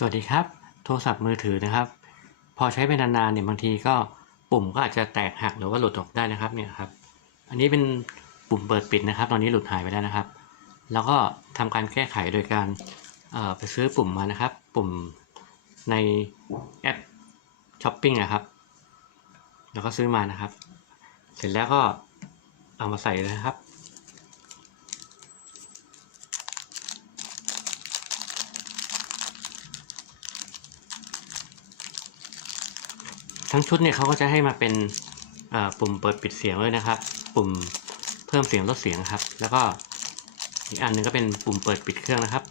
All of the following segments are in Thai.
สวัสดีครับ โทรศัพท์มือถือนะครับ พอใช้ไปนานๆเนี่ยบางทีก็ปุ่มก็อาจจะแตกหักหรือว่าหลุดออกได้นะครับเนี่ยครับ อันนี้เป็นปุ่มเปิดปิดนะครับ ตอนนี้หลุดหายไปแล้วนะครับ แล้วก็ทำการแก้ไขโดยการไปซื้อปุ่มมานะครับ ปุ่มในแอปช้อปปิ้งนะครับ แล้วก็ซื้อมานะครับ เสร็จแล้วก็เอามาใส่เลยนะครับ ทั้งชุดเนี่ยเขาก็จะให้มาเป็นปุ่มเปิดปิดเสียงด้วยนะครับ ปุ่มเพิ่มเสียงลดเสียงครับ แล้วก็อีกอันหนึ่งก็เป็นปุ่มเปิดปิดเครื่องนะครับ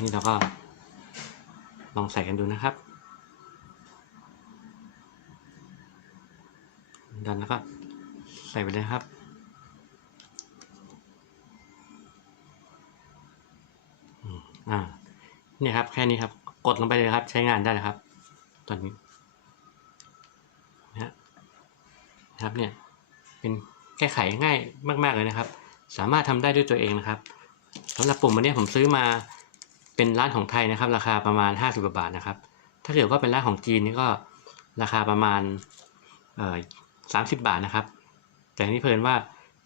นี่เราก็ลองใส่กันดูนะครับดันแล้วก็ใส่ไปเลยครับ อ่าเนี่ยครับ แค่นี้ครับ กดลงไปเลยครับ ใช้งานได้เลยครับ ตอนนี้นะครับเนี่ยเป็นแก้ไขง่ายมาก ๆ เลยนะครับ สามารถทำได้ด้วยตัวเองนะครับสำหรับปุ่มอันนี้ผมซื้อมาเป็นร้านของไทยนะครับ ราคาประมาณ 50กว่าบาทนะครับ ถ้าเกิดว่าเป็นร้านของจีนนี่ก็ราคาประมาณเอ่อสามสิบบาทนะครับ แต่นี่เพลินว่า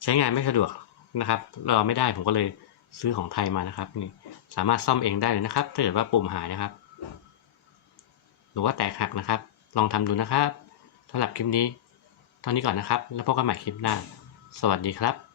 ใช้งานไม่สะดวกนะครับรอไม่ได้ผมก็เลยซื้อของไทยมานะครับนี่สามารถซ่อมเองได้เลยนะครับถ้าเกิดว่าปุ่มหายนะครับ หรือว่าแตกหักนะครับ ลองทำดูนะครับสำหรับคลิปนี้เท่านี้ก่อนนะครับ แล้วพบกันใหม่คลิปหน้า สวัสดีครับ